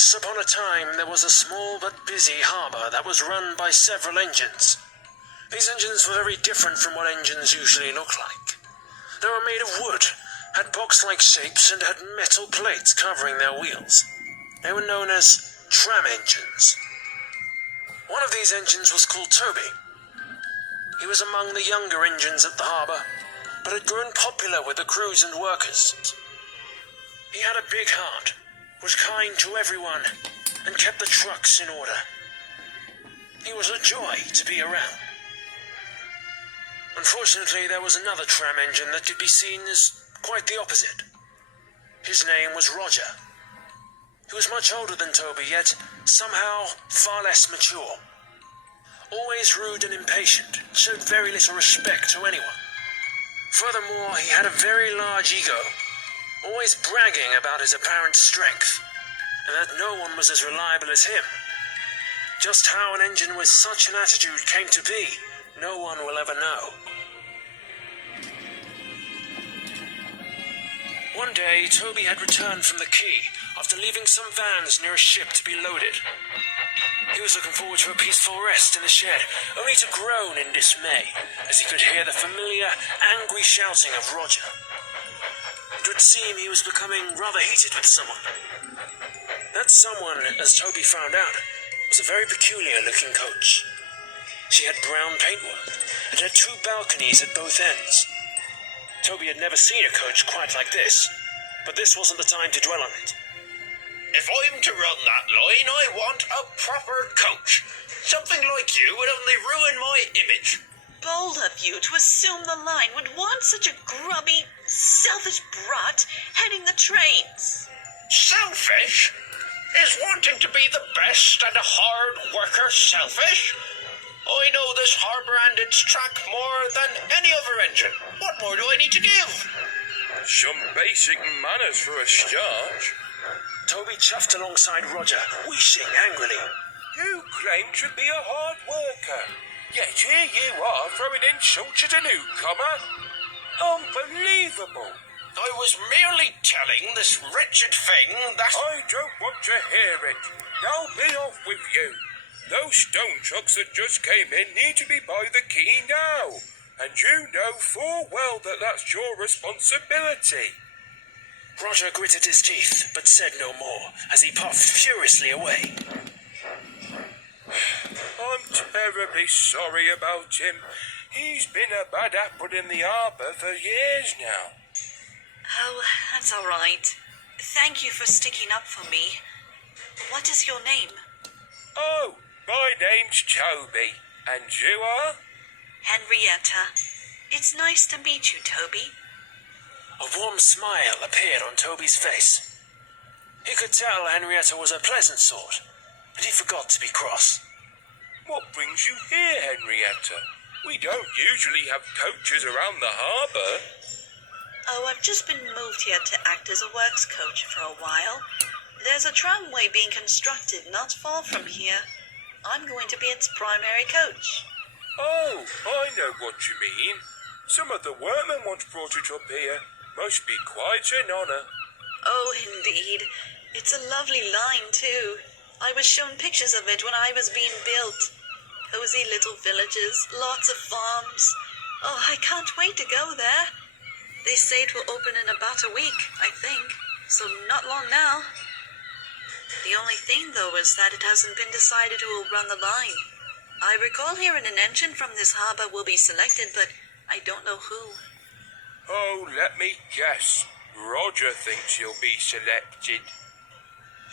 Once upon a time there was a small but busy harbour that was run by several engines. These engines were very different from what engines usually look like. They were made of wood, had box-like shapes, and had metal plates covering their wheels. They were known as tram engines. One of these engines was called Toby. He was among the younger engines at the harbour, but had grown popular with the crews and workers. He had a big heart, was kind to everyone, and kept the trucks in order. He was a joy to be around. Unfortunately, there was another tram engine that could be seen as quite the opposite. His name was Rodger. He was much older than Toby, yet somehow far less mature. Always rude and impatient, showed very little respect to anyone. Furthermore, he had a very large ego, always bragging about his apparent strength, and that no one was as reliable as him. Just how an engine with such an attitude came to be, no one will ever know. One day, Toby had returned from the quay after leaving some vans near a ship to be loaded. He was looking forward to a peaceful rest in the shed, only to groan in dismay as he could hear the familiar, angry shouting of Rodger. It would seem he was becoming rather heated with someone. That someone, as Toby found out, was a very peculiar-looking coach. She had brown paintwork and had 2 balconies at both ends. Toby had never seen a coach quite like this, but this wasn't the time to dwell on it. If I'm to run that line, I want a proper coach. Something like you would only ruin my image. Bold of you to assume the line would want such a grubby, selfish brat heading the trains. Selfish? Is wanting to be the best and a hard worker selfish? I know this harbour and its track more than any other engine. What more do I need to give? Some basic manners for a start. Toby chuffed alongside Rodger, wheezing angrily. You claim to be a hard worker, yet here you are throwing insults at a newcomer. Unbelievable. I was merely telling this wretched thing that... I don't want to hear it. Now be off with you. Those stone trucks that just came in need to be by the quay now. And you know full well that that's your responsibility. Rodger gritted his teeth, but said no more, as he puffed furiously away. I'm terribly sorry about him. He's been a bad apple in the harbour for years now. Oh, that's all right. Thank you for sticking up for me. What is your name? Oh, my name's Toby. And you are? Henrietta. It's nice to meet you, Toby. A warm smile appeared on Toby's face. He could tell Henrietta was a pleasant sort, and he forgot to be cross. What brings you here, Henrietta? We don't usually have coaches around the harbour. Oh, I've just been moved here to act as a works coach for a while. There's a tramway being constructed not far from here. I'm going to be its primary coach. Oh, I know what you mean. Some of the workmen once brought it up here. Must be quite an honour. Oh, indeed. It's a lovely line, too. I was shown pictures of it when I was being built. Cozy little villages, lots of farms. Oh, I can't wait to go there. They say it will open in about a week, I think, so not long now. The only thing, though, is that it hasn't been decided who will run the line. I recall hearing an engine from this harbour will be selected, but I don't know who. Oh, let me guess. Rodger thinks he'll be selected.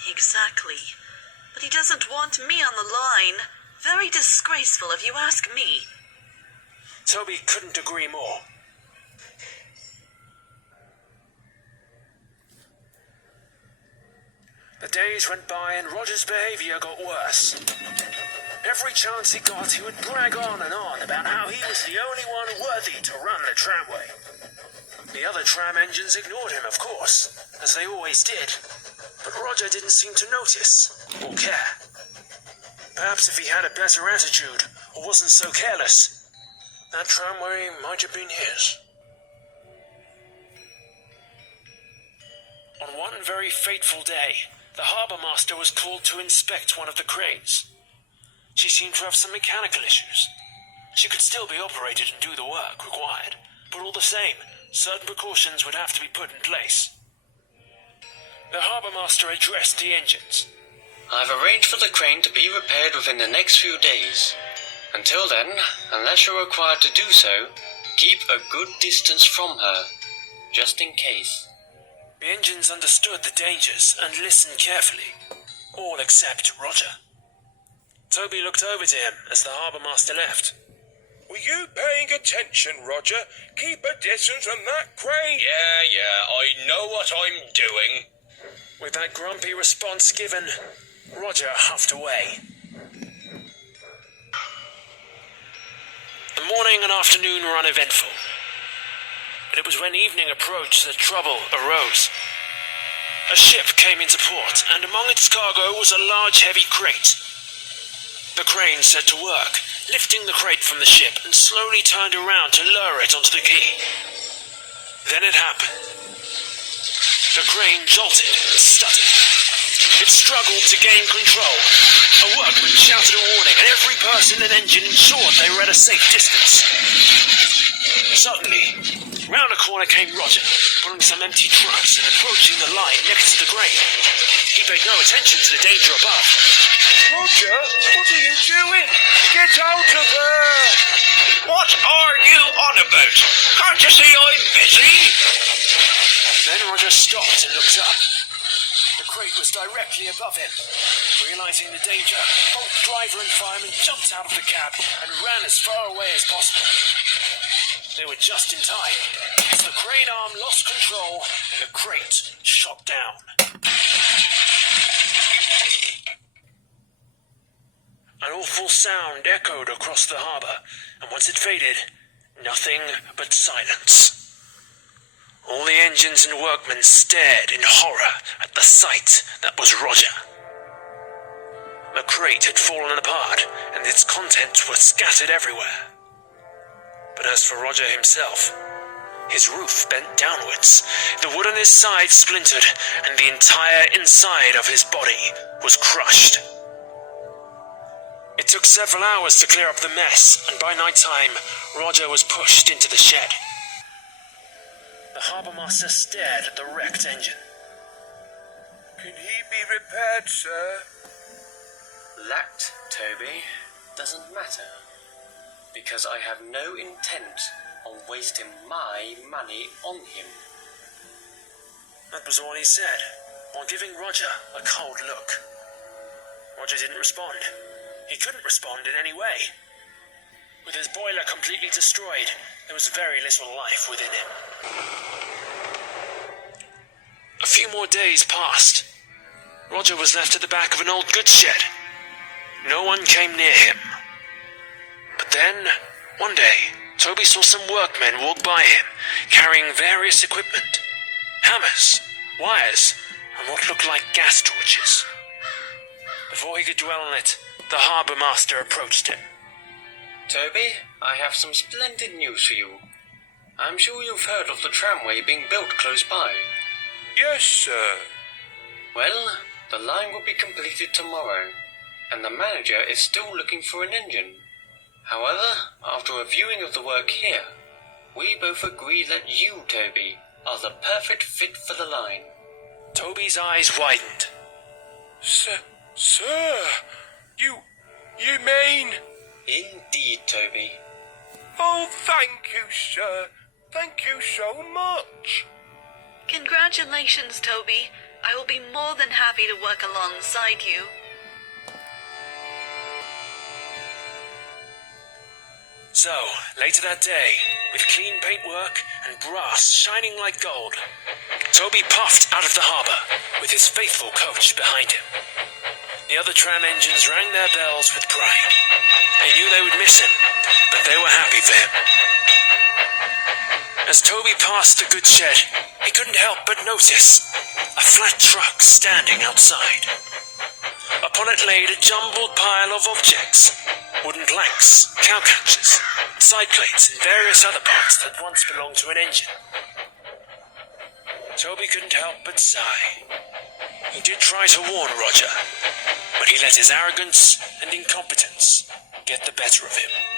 Exactly. But he doesn't want me on the line. Very disgraceful, if you ask me. Toby couldn't agree more. The days went by and Rodger's behaviour got worse. Every chance he got, he would brag on and on about how he was the only one worthy to run the tramway. The other tram engines ignored him, of course, as they always did, but Rodger didn't seem to notice or care. Perhaps if he had a better attitude or wasn't so careless, that tramway might have been his. On one very fateful day, the harbour master was called to inspect one of the cranes. She seemed to have some mechanical issues. She could still be operated and do the work required, but all the same, certain precautions would have to be put in place. The harbour master addressed the engines. I've arranged for the crane to be repaired within the next few days. Until then, unless you're required to do so, keep a good distance from her, just in case. The engines understood the dangers and listened carefully, all except Rodger. Toby looked over to him as the harbour master left. Were you paying attention, Rodger? Keep a distance from that crane. Yeah, I know what I'm doing. With that grumpy response given, Rodger huffed away. The morning and afternoon were uneventful, but it was when evening approached that trouble arose. A ship came into port, and among its cargo was a large heavy crate. The crane set to work, lifting the crate from the ship and slowly turned around to lower it onto the quay. Then it happened. The crane jolted and stuttered. It struggled to gain control. A workman shouted a warning, and every person and engine ensured they were at a safe distance. Suddenly, round a corner came Rodger, pulling some empty trucks and approaching the line next to the crane. He paid no attention to the danger above. Rodger, what are you doing? Get out of there! What are you on about? Can't you see I'm busy? Then Rodger stopped and looked up. The crate was directly above him. Realizing the danger, both driver and fireman jumped out of the cab and ran as far away as possible. They were just in time, as the crane arm lost control and the crate shot down. An awful sound echoed across the harbour, and once it faded, nothing but silence. All the engines and workmen stared in horror at the sight that was Rodger. The crate had fallen apart, and its contents were scattered everywhere. But as for Rodger himself, his roof bent downwards, the wood on his side splintered, and the entire inside of his body was crushed. It took several hours to clear up the mess, and by night time, Rodger was pushed into the shed. The harbour master stared at the wrecked engine. Can he be repaired, sir? That, Toby, doesn't matter, because I have no intent on wasting my money on him. That was all he said, while giving Rodger a cold look. Rodger didn't respond. He couldn't respond in any way. With his boiler completely destroyed, there was very little life within him. A few more days passed. Rodger was left at the back of an old goods shed. No one came near him. But then, one day, Toby saw some workmen walk by him, carrying various equipment. Hammers, wires, and what looked like gas torches. Before he could dwell on it, the harbour master approached him. Toby, I have some splendid news for you. I'm sure you've heard of the tramway being built close by. Yes, sir. Well, the line will be completed tomorrow, and the manager is still looking for an engine. However, after a viewing of the work here, we both agree that you, Toby, are the perfect fit for the line. Toby's eyes widened. Sir, you mean... Indeed, Toby. Oh, thank you, sir. Thank you so much. Congratulations, Toby. I will be more than happy to work alongside you. So, later that day, with clean paintwork and brass shining like gold, Toby puffed out of the harbour with his faithful coach behind him. The other tram engines rang their bells with pride. They knew they would miss him, but they were happy for him. As Toby passed the goods shed, he couldn't help but notice a flat truck standing outside. Upon it laid a jumbled pile of objects, wooden planks, cowcatchers, side plates, and various other parts that once belonged to an engine. Toby couldn't help but sigh. He did try to warn Rodger, but he let his arrogance and incompetence get the better of him.